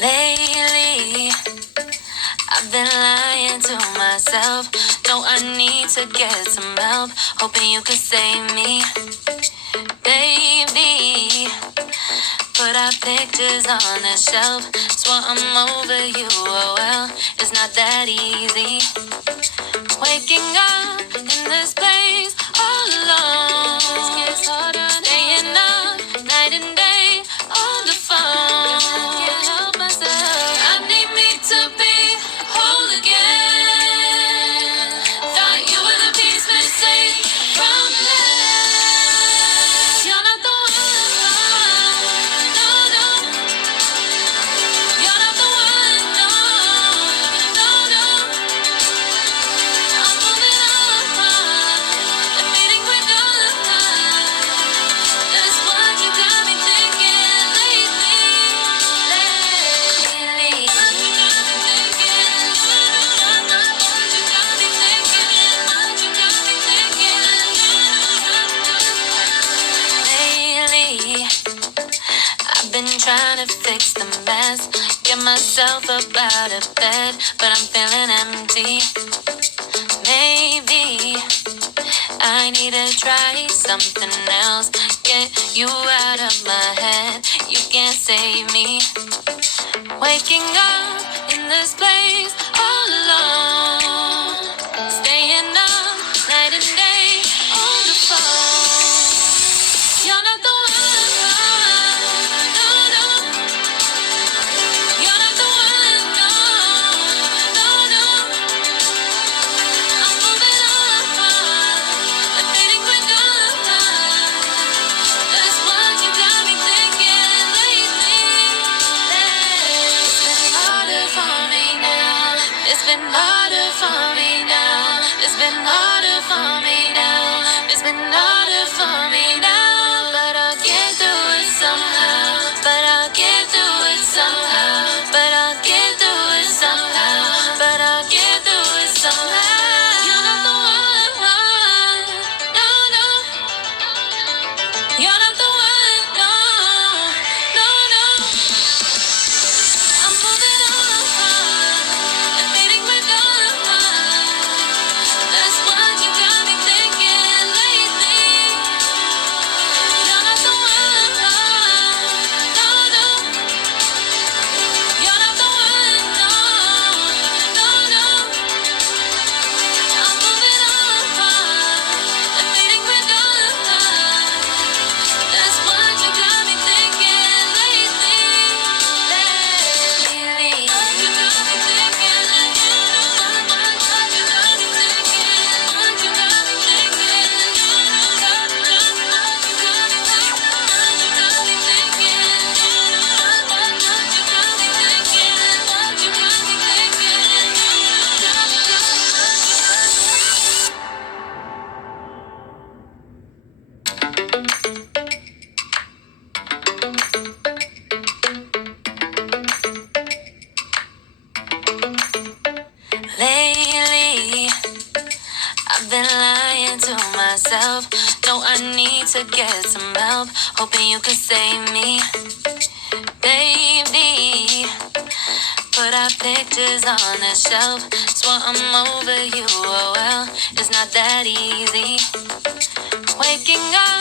Lately, I've been lying to myself. No, I need to get some help. Hoping you could save me, baby. Put our pictures on the shelf. Swear I'm over you, oh well. It's not that easy. Waking up in this place all alone. Gets harder. Staying up night and day on the phone. Can't help myself. I need me to be whole again. Thought you were the piece missing from left. You're not the one. No, no. You're not the one. No, no, no. I'm moving on. Admitting we're done. That's what you got me thinking lately. Lately. What you got me thinking. What you got me thinking. What you got me thinking. Lately, I've been trying to fix the mess. Get myself up out of bed, but I'm feeling empty. Maybe I need to try something else. Get you out of my head. You can't save me. Waking up in this place all alone. Staying up night and day on the phone. You're not the one. No, no. You're not the one. No, no, no. I'm moving on. Admitting we're done. That's what you got me thinking lately. It's been harder for me now. It's been harder for me now. It's been harder for me now. It's been harder for me now. But I'll get through it somehow. But I'll get through it somehow. But I'll get through it somehow. But I'll get through it somehow. You're not the one. No, no. You're not the one. No, no, no. I'm moving on. Admitting we're done. That's what you got me thinking lately. You're not the one. No, no. You're not the one. No, no, no. I'm moving on. Admitting we're done. That's what you got me thinking lately. Lately. What you got me thinking. What you got me thinking. What you got me thinking. What you got me thinking. What you got me thinking. What you got me thinking. What you got me Lately, I've been lying to myself. No, I need to get some help. Hoping you could save me, baby. Put our pictures on the shelf. Swear I'm over you, oh well. It's not that easy. Waking up